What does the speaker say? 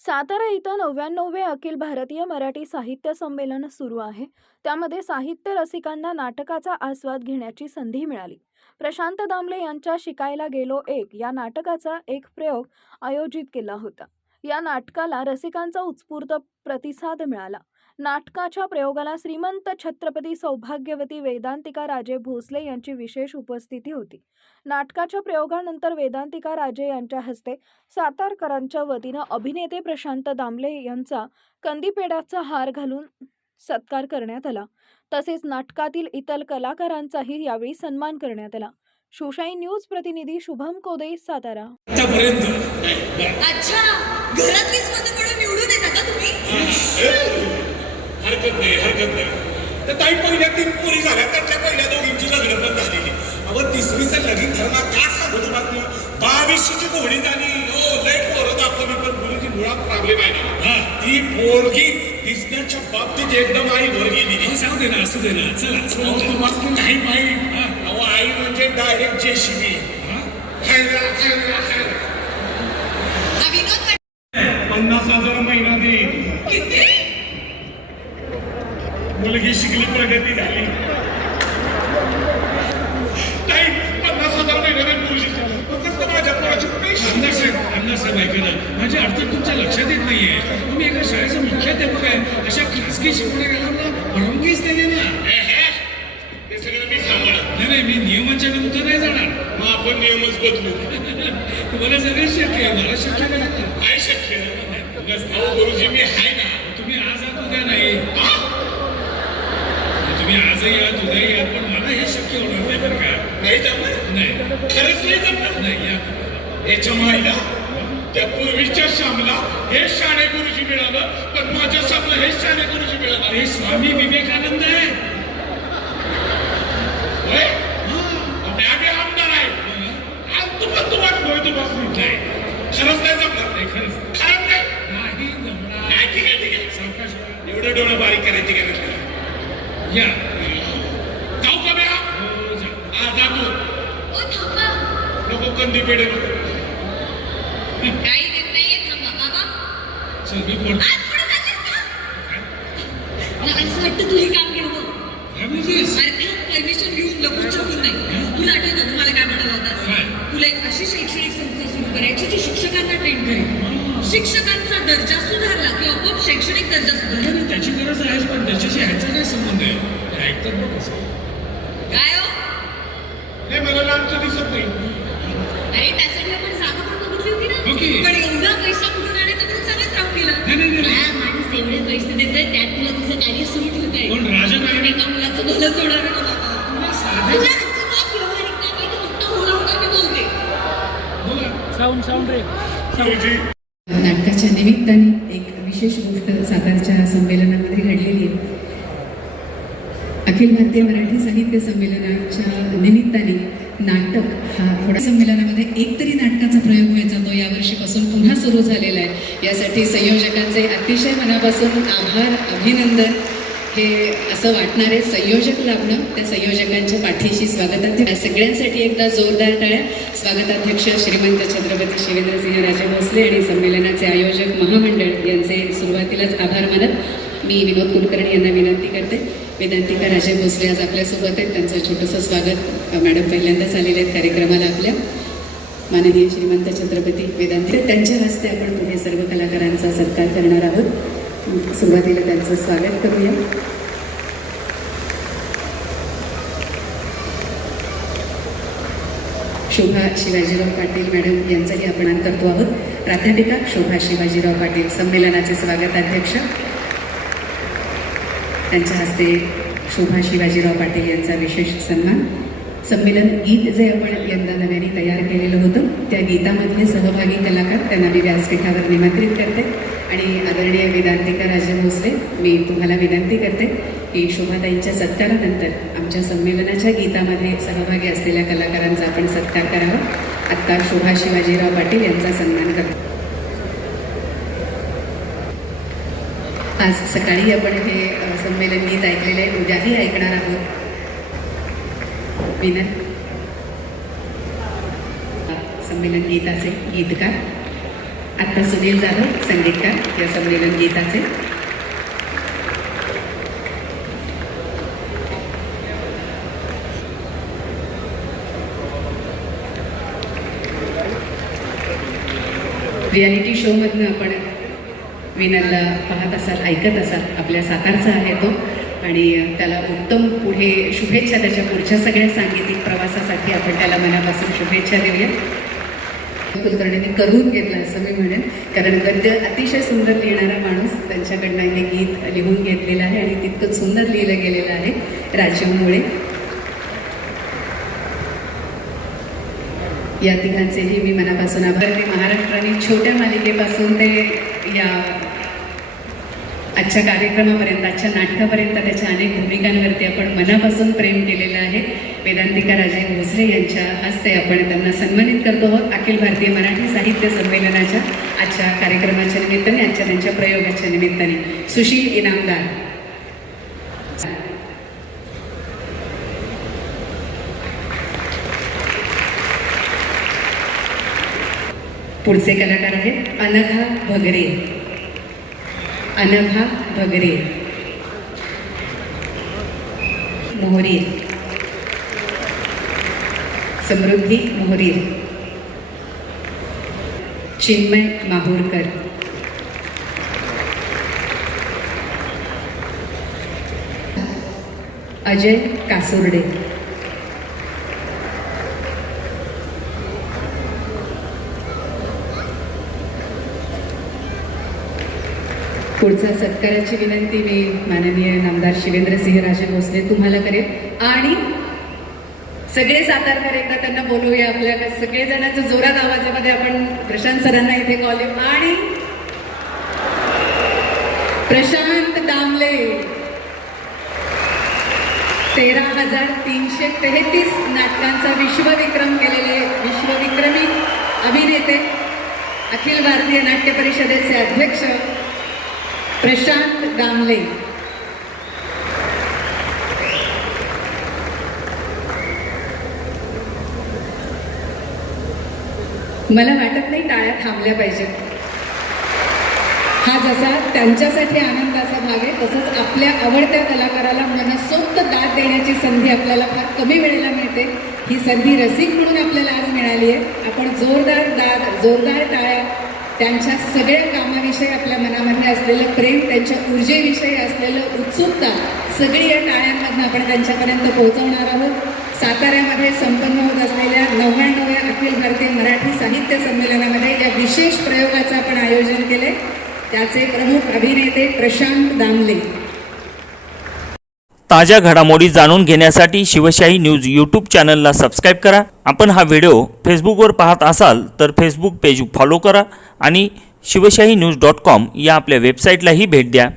सातारा इथं 99वे अखिल भारतीय मराठी साहित्य संमेलन सुरू आहे. त्यामध्ये साहित्य रसिकांना नाटकाचा आस्वाद घेण्याची संधी मिळाली. प्रशांत दामले यांच्या शिकायला गेलो एक या नाटकाचा एक प्रयोग आयोजित केला होता. या नाटकाला रसिकांचा उत्स्फूर्त प्रतिसाद मिळाला. नाटकाच्या प्रयोगाला श्रीमंत छत्रपती सौभाग्यवती वेदांतिका राजे भोसले यांची विशेष उपस्थिती होती. नाटकाच्या प्रयोगानंतर वेदांतिका राजे यांच्या हस्ते सातारकरांच्या वतीनं अभिनेते प्रशांत दामले यांचा कंदीपेढ्याचा हार घालून सत्कार करण्यात आला. तसेच नाटकातील इतर कलाकारांचाही यावेळी सन्मान करण्यात आला. शिवशाही न्यूज प्रतिनिधी शुभम कोदे, सातारा. अच्छा, घरात वीसमध्ये पडून निवडून येता का तुम्ही? हरकत नाही. तर ताई पहिल्या 3 पोरी झाल्या, त्याच्या पहिल्या दोघींची लग्न पण झालेली. अहो 3रीचं लगीन ठरला का सांगू तुम्हाला? 22ची घोडी झाली. हो लय पोरं दाखवली, पण मुलीची मुळात प्रॉब्लेम आहे ना. ती पोरगी दिसण्याच्या बाबतीत एकदम आई वर गेली. सांगू दे ना, असू दे ना. चला तुम्हाला नाही माहीत. अहो आई म्हणजे डायरेक्ट जेसीबी. 50,000 महिना देईल. किती? मुलगी शिकली, प्रगती झाली. ताई 50,000 महिन्याने मुलगी फक्त माझ्या पोराची पैसे. साहेब ऐका ना, माझी अडचण तुमच्या लक्षात येत नाहीये. तुम्ही एका शाळेचा मुख्याध्यापक आहे, अशा खासगी शिकवण्याला परवानगीच नाही ना. ते सगळं मी सांभाळत. नाही, मी नियमाच्या विरुद्ध नाही जाणार. मग आपण नियमच बदलू. तुम्हाला सगळं शक्य आहे, मला शक्य नाही ना. काय शक्य? अहो गुरुजी मी आहे ना. तुम्ही आज आहात, उद्या नाही. तुम्ही आजही आहात, उद्याही आहात, पण मला हे शक्य होणार नाही बरं का. नाही जमणार. नाही, खरंच नाही जमणार. नाही. याच्या माईला त्या पूर्वीच्या श्यामला हे शाणे गुरुजी मिळालं, पण माझ्या श्यामला हे शाणे गुरुजी मिळालं. हे स्वामी विवेकानंद आहे. होय? आम्ही आमदार आहे. आज तुम्हाला नाही. खरंच नाही जमणार. नाही, खरंच खरंच नाही. नाही जमणार. नाही, ठीक आहे. सावकाश एवढं डोळं बारीक करायची गरज नाही. या. जाऊ का बे? हो, जा. जा तू. ओ थांबा. नको कंदी पेढे नको. काही देत नाहीये, थांबा बाबा. चल मी बोल. आज पुढे जातेस का? मला असं वाटतं तू हे काम घ्यावं. काय म्हणतेस? अर्थात परमिशन घेऊन लपून छपून नाही. तुला आठवतं तुम्हाला काय म्हणाला होतास? काय? तुला एक अशी शैक्षणिक संस्था सुरू करायची जी शिक्षकांना ट्रेन करेल. शिक्षकांचा दर्जा सुधारला की आपोआप शैक्षणिक दर्जा सुधारला. नाही, त्याची गरज आहेच, पण त्याच्याशी ह्याचा काय संबंध आहे? हे ऐकतात बघ कसं. काय हो? नाही मला लांबचं दिसत नाही. अरे त्यासाठी आपण जागा पण बघितली होती ना. ओके. पण एवढा पैसा कुठून आणायचा म्हणून सगळंच राहून गेलं. नाही. हा, माणूस एवढे पैसे देतोय, त्यात तुला तुझं कार्य सुरू ठेवतंय. पण राजन आहे. एका मुलाचं भलं सोडणार का बाबा? तुला तुला साधं अजिबात व्यवहारिक नाही माहिती, फक्त हुरहुर मी बोलते. बोला. साऊंड रे. गुरुजी नाटकाच्या निमित्ताने एक विशेष गोष्ट सातारच्या संमेलनामध्ये घडलेली आहे. अखिल भारतीय मराठी साहित्य संमेलनाच्या निमित्ताने नाटक हा थोड्या संमेलनामध्ये एकतरी नाटकाचा प्रयोग व्हायचा तो यावर्षीपासून पुन्हा सुरू झालेला आहे. यासाठी संयोजकांचे अतिशय मनापासून आभार, अभिनंदन. हे असं वाटणारे संयोजक लाभणं, त्या संयोजकांच्या पाठीशी स्वागताध्यक्ष सगळ्यांसाठी एकदा जोरदार टाळ्या. स्वागताध्यक्ष श्रीमंत छत्रपती शिवेंद्रसिंहराजे भोसले आणि संमेलनाचे आयोजक महामंडळ यांचे सुरुवातीलाच आभार मानत मी विनोद कुलकर्णी यांना विनंती करते. वेदांतिका राजे भोसले आज आपल्यासोबत आहेत, त्यांचं छोटंसं स्वागत. मॅडम पहिल्यांदाच आलेले आहेत कार्यक्रमाला आपल्या. माननीय श्रीमंत छत्रपती वेदांतिका त्यांच्या हस्ते आपण पुढे सर्व कलाकारांचा सत्कार करणार आहोत. सुरुवातीला त्यांचं स्वागत करूया. शोभा शिवाजीराव पाटील मॅडम यांचाही आपण करतो आहोत. प्राध्यापिका शोभा शिवाजीराव पाटील संमेलनाचे स्वागताध्यक्ष, त्यांच्या हस्ते शोभा शिवाजीराव पाटील यांचा विशेष सन्मान. संमेलन गीत जे आपण यंदा नव्याने तयार केलेलं होतं त्या गीतामधले सहभागी कलाकार त्यांना मी व्यासपीठावर निमंत्रित करते. आणि आदरणीय वेदांतिका राजे भोसले, मी तुम्हाला विनंती करते की शोभाताईंच्या सत्कारानंतर आमच्या संमेलनाच्या गीतामध्ये सहभागी असलेल्या कलाकारांचा आपण सत्कार करावा. आत्ता शोभा शिवाजीराव पाटील यांचा सन्मान करतो. आज सकाळी आपण हे संमेलन गीत ऐकलेले आहे, उद्याही ऐकणार आहोत. संमेलन गीताचे गीतकार आत्ता सुनील जाधव संगीतकार या संमेलन गीताचे. रियालिटी शोमधनं आपण विनरला पाहत असाल, ऐकत असाल. आपल्या सातारचा आहे तो आणि त्याला उत्तम पुढे शुभेच्छा, त्याच्या पुढच्या सगळ्या सांगीतिक प्रवासासाठी आपण त्याला मनापासून शुभेच्छा देऊया. कुलकर्णींनी करून घेतलं असं मी म्हणेन, कारण गद्य अतिशय सुंदर लिहिणारा माणूस, त्यांच्याकडनं हे गीत लिहून घेतलेलं आहे आणि तितकं सुंदर लिहिलं गेलेलं आहे. राजीव मुळे या तिघांचेही मी मनापासून आभार. महाराष्ट्राने छोट्या मालिकेपासून ते या आजच्या कार्यक्रमापर्यंत, आजच्या नाटकापर्यंत त्याच्या अनेक भूमिकांवरती आपण मनापासून प्रेम केलेलं आहे. वेदांतिका राजे भोसले यांच्या हस्ते आपण त्यांना सन्मानित करतो आहोत अखिल भारतीय मराठी साहित्य संमेलनाच्या आजच्या कार्यक्रमाच्या निमित्ताने, आजच्या त्यांच्या प्रयोगाच्या निमित्ताने. सुशील इनामदार. पुढचे कलाकार आहेत अनघा भगरे. अनघा भगरे. मोहरी. समृद्धी मोहरी. चिन्मय माहूरकर. अजय कासुर्डे. पुढचा सत्काराची विनंती मी माननीय नामदार शिवेंद्रसिंहराजे भोसले तुम्हाला करेन. आणि सगळे सातारकर एकदा त्यांना बोलवूया आपल्या सगळेजणांच्या जोरात आवाजामध्ये आपण प्रशांत सरांना इथे कॉल. आणि प्रशांत दामले 13,333 नाटकांचा विश्वविक्रम केलेले विश्वविक्रमी अभिनेते, अखिल भारतीय नाट्य परिषदेचे अध्यक्ष प्रशांत दामले. मला वाटत नाही टाळ्या थांबल्या पाहिजेत. हा जसा त्यांच्यासाठी आनंदाचा भाग आहे, तसंच आपल्या आवडत्या कलाकाराला मनसोक्त दाद देण्याची संधी आपल्याला फार कमी वेळेला मिळते. ही संधी रसिक म्हणून आपल्याला आज मिळाली आहे. आपण जोरदार दाद, जोरदार टाळ्या त्यांच्या सगळ्या कामाविषयी, आपल्या मनामध्ये असलेलं प्रेम, त्यांच्या ऊर्जेविषयी असलेलं उत्सुकता, सगळी या टाळ्यांमधून आपण त्यांच्यापर्यंत पोहोचवणार आहोत. साताऱ्यामध्ये संपन्न होत असलेल्या 99व्या अखिल भारतीय मराठी साहित्य संमेलनामध्ये या विशेष प्रयोगाचं आपण आयोजन केले. त्याचे प्रमुख अभिनेते प्रशांत दामले. ताज्या घडामोडी जाणून घेण्यासाठी शिवशाही न्यूज यूट्यूब चॅनलला सबस्क्राईब करा. आपण हा व्हिडिओ फेसबुकवर पाहत असाल तर फेसबुक पेज फॉलो करा आणि शिवशाही न्यूज.com या आपल्या वेबसाईटलाही भेट द्या.